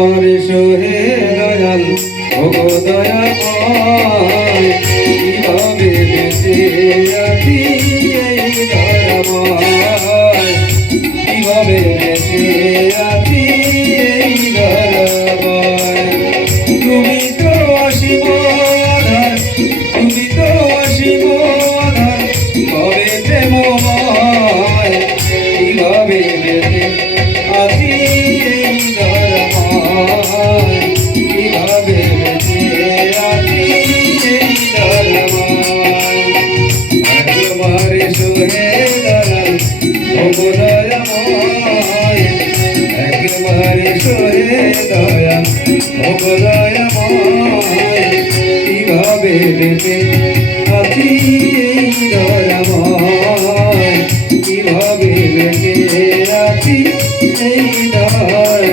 একবারে সোহে দয়াল ওগো দয়াময় কিভাবে বেঁচে আছি এই ধরাময় কিভাবে বেঁচে আছি এই ধরাময় তুমি তো অসীম আধার তুমি তো অসীম আধার কবে প্রেমময় কিভাবে বেঁচে আছি এই ধরাময় কিভাবে বেঁচে আছি এই ধরাময় একবারে সোহে দয়াল ওগো দয়াময় একবারে সোহে দয়াল ওগো দয়াময় কিভাবে বেঁচে আছি এই ধরাময় কিভাবে বেঁচে আছি এই ধরাময়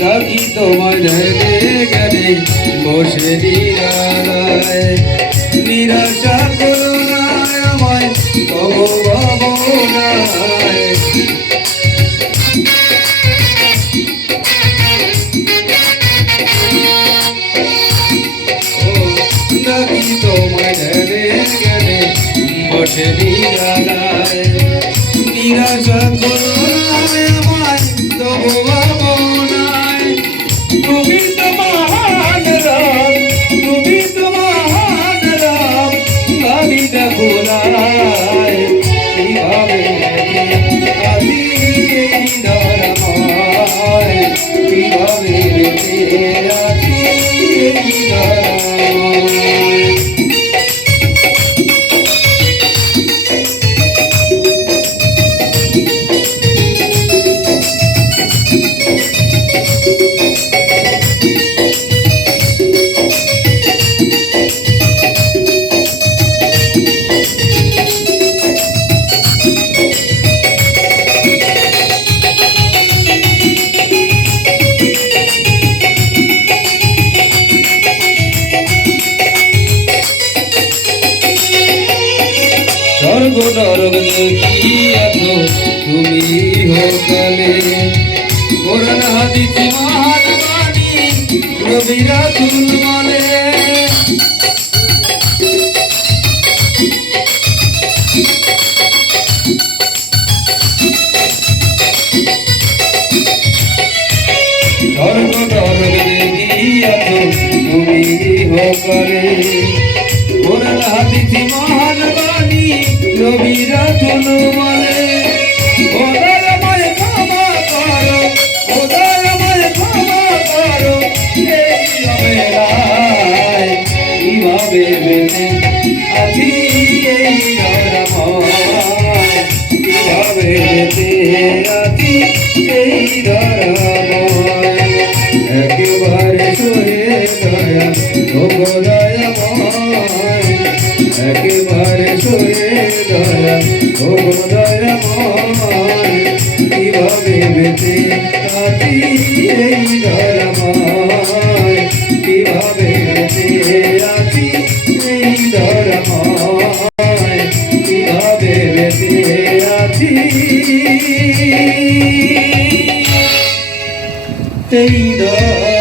ডাকি তোমায় ধ্যানে জ্ঞানে বসে নিরালায় নিরাশা করো না আমায় তব ভাবনায় ডাকি তোমায় ধ্যানে জ্ঞানে বসে নিরালায় নিরাশা করো না আমায় তব ভাবনায় তুমি তো মহান রাম তুমি তো মহান রাম ভাবি দেখো রায় কিভাবে আছি এই ধরাময় কিভাবে বেঁচে আছি এই ধরাময় স্বর্গ নরক দেখিয়াছ তুমি হোকালে কোরআন হাদিস মহান বাণী রবিরা তুল বলে স্বর্গ নরক দেখিয়াছ তুমি হোকালে কোরআন হাদিস মহান বাণী রবিরা তুল বলে ও দয়াময় ক্ষমা করো ও দয়াময় ক্ষমা করো এই অবেলায় কিভাবে বেঁচে আছি এই ধরাময় কিভাবে বেঁচে আছি এই ধরাময় একেবারে সোহে দয়া ওগো দয়াময় একেবারে সোহে দয়া ওগো দয়াময় কিভাবে বেঁচে আছি এই ধরাময় কিভাবে বেঁচে আছি এই ধরাময় কিভাবে বেঁচে আছি এই ধরাময়।